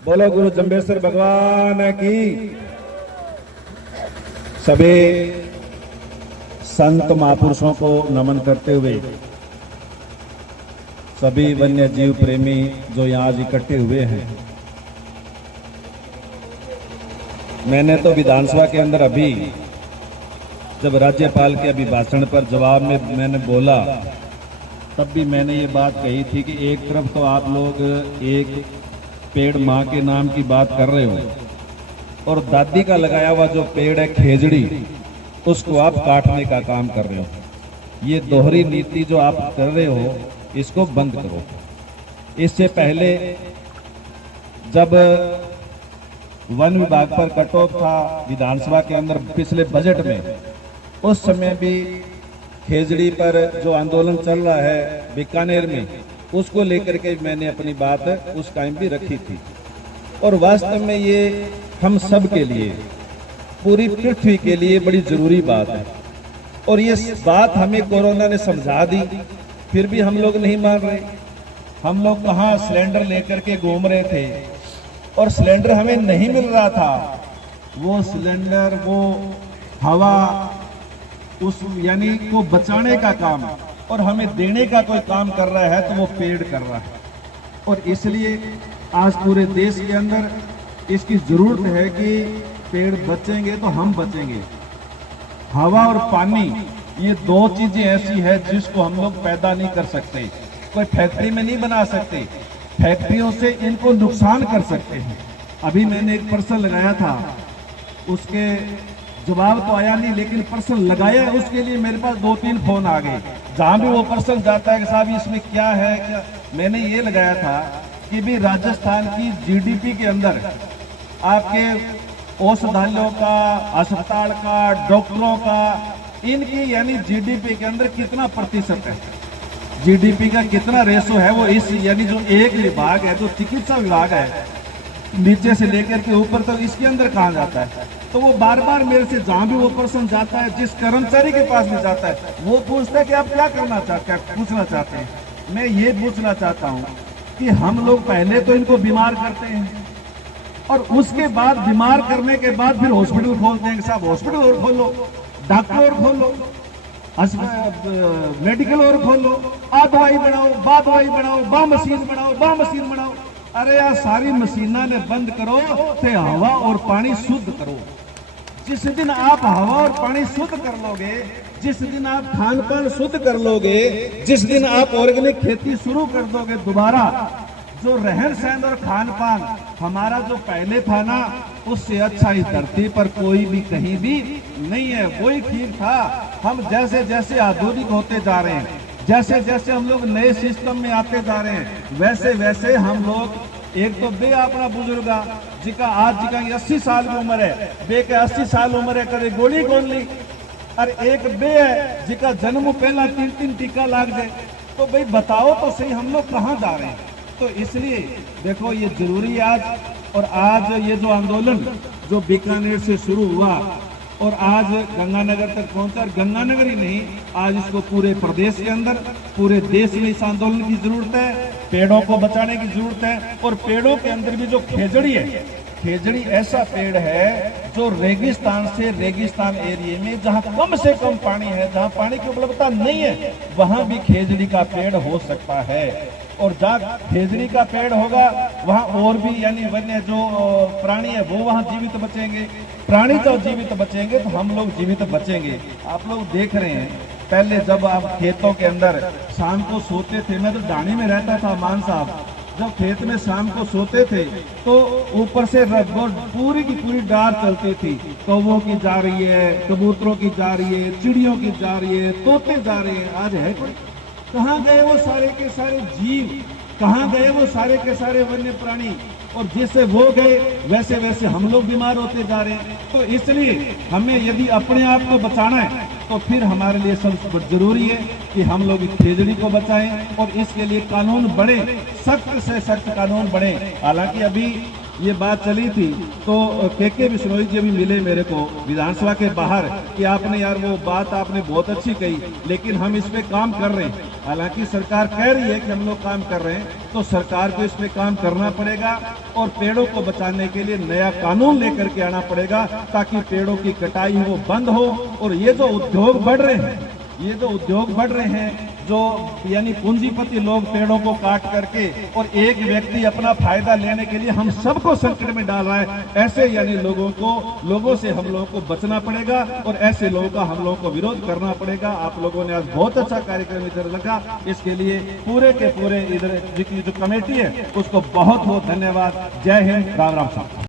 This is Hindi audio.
बोलो गुरु जंबेश्वर भगवान की। सभी संत महापुरुषों को नमन करते हुए सभी वन्य जीव प्रेमी जो यहाँ आज इकट्ठे हुए हैं, मैंने तो विधानसभा के अंदर अभी जब राज्यपाल के अभिभाषण पर जवाब में मैंने बोला, तब भी मैंने ये बात कही थी कि एक तरफ तो आप लोग एक पेड़ माँ के नाम की बात कर रहे हो और दादी का लगाया हुआ जो पेड़ है खेजड़ी, उसको आप काटने का काम कर रहे हो। ये दोहरी नीति जो आप कर रहे हो, इसको बंद करो। इससे पहले जब वन विभाग पर कट ऑफ था विधानसभा के अंदर पिछले बजट में, उस समय भी खेजड़ी पर जो आंदोलन चल रहा है बीकानेर में, उसको लेकर के मैंने अपनी बात उस टाइम भी रखी थी। और वास्तव में ये हम सब के लिए, पूरी पृथ्वी के लिए बड़ी जरूरी बात है। और ये बात हमें कोरोना ने समझा दी, फिर भी हम लोग नहीं मान रहे। हम लोग कहाँ सिलेंडर लेकर के घूम रहे थे और सिलेंडर हमें नहीं मिल रहा था। वो सिलेंडर, वो हवा, उस यानी को बचाने का काम और हमें देने का कोई काम कर रहा है तो वो पेड़ कर रहा है। और इसलिए आज पूरे देश के अंदर इसकी जरूरत है कि पेड़ बचेंगे तो हम बचेंगे। हवा और पानी, ये दो चीजें ऐसी है जिसको हम लोग पैदा नहीं कर सकते, कोई फैक्ट्री में नहीं बना सकते। फैक्ट्रियों से इनको नुकसान कर सकते हैं। अभी मैंने एक पर्सन लगाया था, उसके जवाब तो आया नहीं, लेकिन पर्सन लगाया है, उसके लिए मेरे पास 2-3 फोन आ गए। जहां भी वो पर्सन जाता है कि साहब इसमें क्या है क्या, मैंने ये लगाया था कि भी राजस्थान की जीडीपी के अंदर आपके औषधालयों का, अस्पताल का, डॉक्टरों का, इनकी यानी जीडीपी के अंदर कितना प्रतिशत है, जीडीपी का कितना रेशो है, वो इस यानी जो एक विभाग है, जो चिकित्सा विभाग है, नीचे से लेकर के ऊपर तक, इसके अंदर कहाँ जाता है। तो वो बार बार मेरे से, जहां भी वो पर्सन जाता है, जिस कर्मचारी के पास भी जाता है, वो पूछता है कि आप क्या करना चाहते हैं, पूछना चाहते हैं। मैं ये पूछना चाहता हूँ कि हम लोग पहले तो इनको बीमार करते हैं और उसके बाद बीमार करने के बाद फिर हॉस्पिटल खोलते हैं कि साहब हॉस्पिटल और खोलो, डॉक्टर और खोलो, मेडिकल और खोलो, आ दवाई बनाओ, बा दवाई बनाओ, बा मशीन बनाओ, बा मशीन बनाओ। अरे यार, सारी मशीना ने बंद करो ते हवा और पानी शुद्ध करो। जिस दिन आप हवा और पानी शुद्ध कर लोगे, जिस दिन आप खान पान शुद्ध कर लोगे, जिस दिन आप ऑर्गेनिक खेती शुरू कर दोगे दोबारा, जो रहन सहन और खान पान हमारा जो पहले था ना, उससे अच्छा इस धरती पर कोई भी कहीं भी नहीं है। वही ठीक था। हम जैसे जैसे आधुनिक होते जा रहे हैं, जैसे जैसे हम लोग नए सिस्टम में आते जा रहे हैं, वैसे वैसे हम लोग, एक तो बे अपना बुजुर्गा जिका आज जिका 80 साल की उम्र है, बे के 80 साल उम्र है, कदे गोली कौन ली। और एक बे है जिका जन्म पहला 3-3 टीका लाग जाए। तो भाई बताओ तो सही, हम लोग कहाँ जा रहे हैं। तो इसलिए देखो ये जरूरी है आज। और आज ये जो आंदोलन जो बीकानेर से शुरू हुआ और आज गंगानगर तक पहुंचा, गंगानगर ही नहीं, आज इसको पूरे प्रदेश के अंदर, पूरे देश में इस आंदोलन की जरूरत है। पेड़ों को बचाने की जरूरत है। और पेड़ों के अंदर भी जो खेजड़ी है, खेजड़ी ऐसा पेड़ है जो रेगिस्तान से रेगिस्तान एरिया में, जहां कम से कम पानी है, जहां पानी की उपलब्धता नहीं है, वहां भी खेजड़ी का पेड़ हो सकता है। और जहाँ खेजड़ी का पेड़ होगा वहां और भी यानी वन्य जो प्राणी है वो वहां जीवित बचेंगे। प्राणी तो जीवित बचेंगे तो हम लोग जीवित बचेंगे। आप लोग देख रहे हैं, पहले जब आप खेतों के अंदर शाम को सोते थे, मैं तो डाणी में रहता था मान साहब, जब खेत में शाम को सोते थे तो ऊपर से पूरी की पूरी डार चलती थी। कौवों की जा रही है, कबूतरों की जा रही है, चिड़ियों की जा रही है, तोते जा रहे हैं। आज है कोई? कहाँ गए वो सारे के सारे जीव, कहाँ गए वो सारे के सारे वन्य प्राणी। और जैसे वो गए वैसे वैसे हम लोग बीमार होते जा रहे हैं। तो इसलिए हमें यदि अपने आप को बचाना है तो फिर हमारे लिए सबसे जरूरी है कि हम लोग इस खेजड़ी को बचाएं और इसके लिए कानून बने, सख्त से सख्त कानून बने। हालांकि अभी ये बात चली थी तो के बिश्नोई जी अभी मिले मेरे को विधानसभा के बाहर कि आपने यार वो बात आपने बहुत अच्छी कही, लेकिन हम इस पे काम कर रहे हैं। हालांकि सरकार कह रही है कि हम लोग काम कर रहे हैं, तो सरकार को इस पे काम करना पड़ेगा और पेड़ों को बचाने के लिए नया कानून लेकर के आना पड़ेगा ताकि पेड़ों की कटाई वो बंद हो। और ये जो उद्योग बढ़ रहे हैं, जो यानी पूंजीपति लोग पेड़ों को काट करके और एक व्यक्ति अपना फायदा लेने के लिए हम सबको संकट में डाल रहा है, ऐसे यानी लोगों से हम लोगों को बचना पड़ेगा और ऐसे लोगों का हम लोगों को विरोध करना पड़ेगा। आप लोगों ने आज बहुत अच्छा कार्यक्रम इधर रखा, इसके लिए पूरे के पूरे इधर की जो कमेटी है उसको बहुत बहुत धन्यवाद। जय हिंद, राम राम साहब।